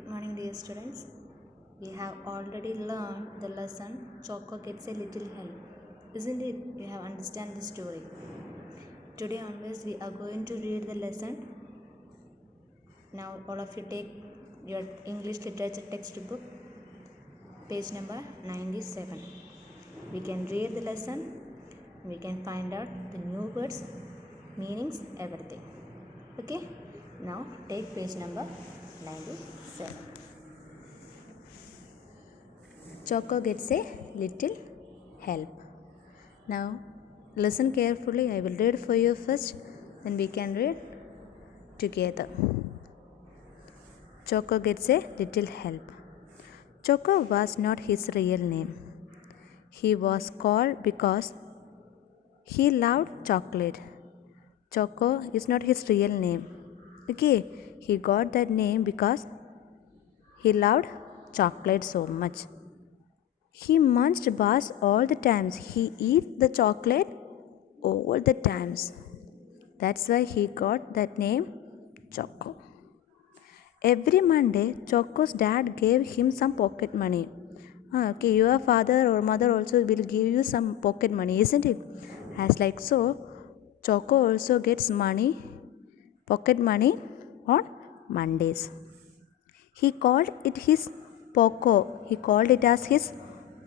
Good morning, dear students. We have already learned the lesson Choco gets a little help. Isn't it? You have understand the story. Today onwards we are going to read the lesson. Now all of you take your English literature textbook, page number 97. We can read the lesson. We can find out the new words, meanings, everything. Okay? Now take page number 97. Choco gets a little help. Now listen carefully. I will read for you first, then we can read together. Choco gets a little help. Choco was not his real name. He was called because he loved chocolate. Choco is not his real name. Okay, he got that name because he loved chocolate so much. He munched bars all the times. He eat the chocolate all the times. That's why he got that name Choco. Every Monday, Choco's dad gave him some pocket money. Okay, your father or mother also will give you some pocket money, isn't it? As like so, Choco also gets money, pocket money on Mondays. He called it his Poco. He called it as his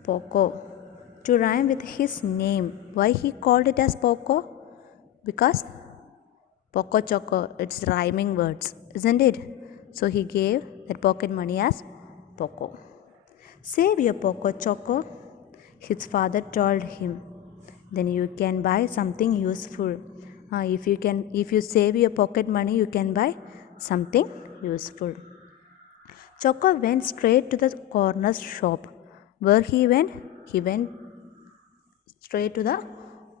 Poco to rhyme with his name. Why he called it as Poco? Because Poco Choco, it's rhyming words, isn't it? So he gave that pocket money as Poco. Save your Poco Choco, his father told him. Then you can buy something useful. If you save your pocket money, you can buy something useful. Choco went straight to the corner shop. Where he went? He went straight to the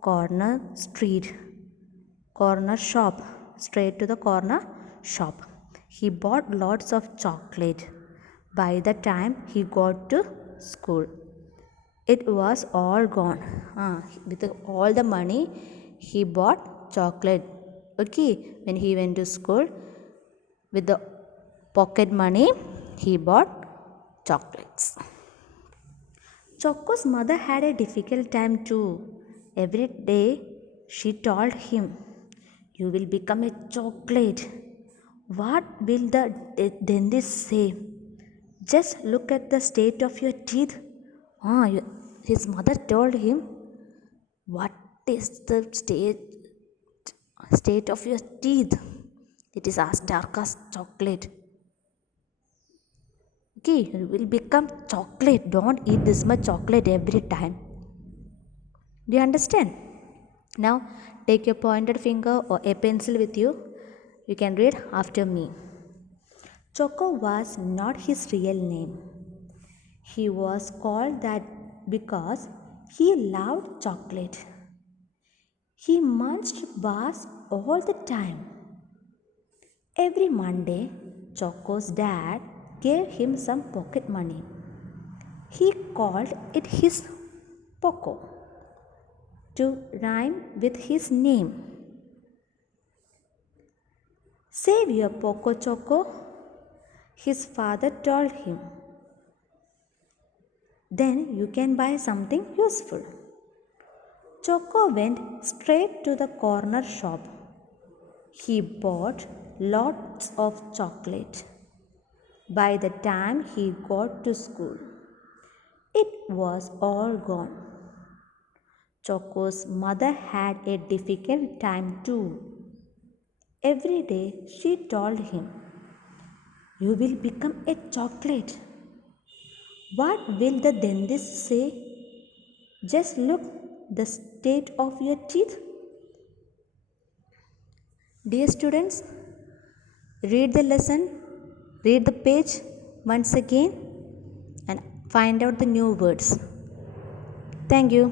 corner shop. Straight to the corner shop. He bought lots of chocolate. By the time he got to school, it was all gone. With all the money, he bought chocolate. Okay, when he went to school, with the pocket money, he bought chocolates. Choco's mother had a difficult time too. Every day she told him, "You will become a chocolate." What will the dentist say? Just look at the state of your teeth. His mother told him, "What is the state of your teeth? It is as dark as chocolate." Okay, you will become chocolate. Don't eat this much chocolate every time. Do you understand? Now take your pointed finger or a pencil with you. You can read after me. Choco was not his real name. He was called that because he loved chocolate. He munched bars all the time. Every Monday, Choco's dad gave him some pocket money. He called it his Poco to rhyme with his name. Save your Poco Choco, his father told him. Then you can buy something useful. Choco went straight to the corner shop. He bought lots of chocolate. By the time he got to school, it was all gone. Choco's mother had a difficult time too. Every day she told him, "You will become a chocolate." What will the dentist say? Just look the state of your teeth. Dear students, read the lesson, read the page once again and find out the new words. Thank you.